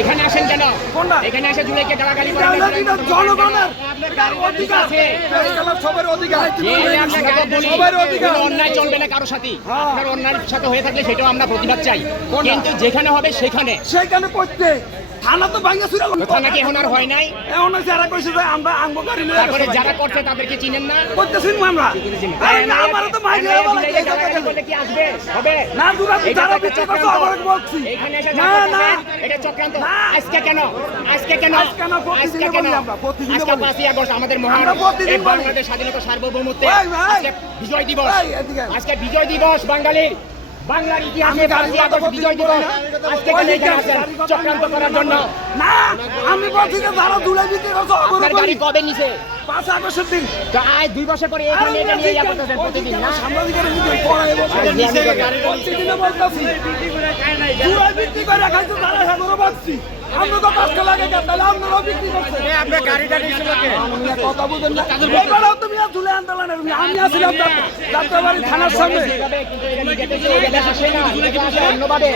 এখানে আসেন কেন? এখানে এসে জুলাইকে গালাগালি করেন? জনগণের অধিকার আছে, সবার অধিকার, সবার অধিকার। অন্যায় চলবে না কারো সাথে, আপনার অন্যায়ের সাথে হয়ে থাকলে সেটাও আমরা প্রতিবাদ চাই, কিন্তু যেখানে হবে সেখানে করতে থানা তো ভাঙা ছিল, থানা কি এখন আর হয় নাই? এখন যারা কইছে যে আমরা আঙ্গ গাড়ি লয়ে তারপরে যারা করছে তাদেরকে চিনেন না? করতেছিন আমরা, আরে না আমার তো মাইরে বলে কি আসবে হবে না, দুরা যারা বিক্রি করছে আবার বলছি এখানে এসে না না এটা চক্রান্ত। আজকে কেন? আজকে কেন? আজকে কেন? আজকে 5ই আগস্ট আমাদের মহান এই বাংলাদেশ স্বাধীনতা সার্বভৌমত্বের আজকে বিজয় দিবস। আজকে বিজয় দিবস বাঙালির, বাংলার ইতিহাসে 5ই আগস্ট বিজয় দিবস। আজকে কেন এখানে আসেন চক্রান্ত করার জন্য? না, আমি বলছি যে যারা দুলা বিক্রি করছে আপনার গাড়ি কবে নিছে? 5 আগস্টের দিন। তো আজ 2 বছর পরে এখানে এটা নিয়ে ইয়া করতেছেন প্রতিদিন না? সাংবাদিকের ভিতরে পড়াই বসে প্রতিদিন বলতাছি দুলা বিক্রি করে খাইছে তারা সাগর বাঁচছি, আমরা তো 5 লাগে তাহলে আপনারাও বিক্রি করছেন। আপনি গাড়িটা নিছিল কে? কথা বুঝেন না, এবারেও তুমি দুলা আন্দোলনের আমি আসলাম যাত্রাবাড়ি থানার সামনে। কিন্তু এটা নিজেদের দেশে না, অন্যভাবে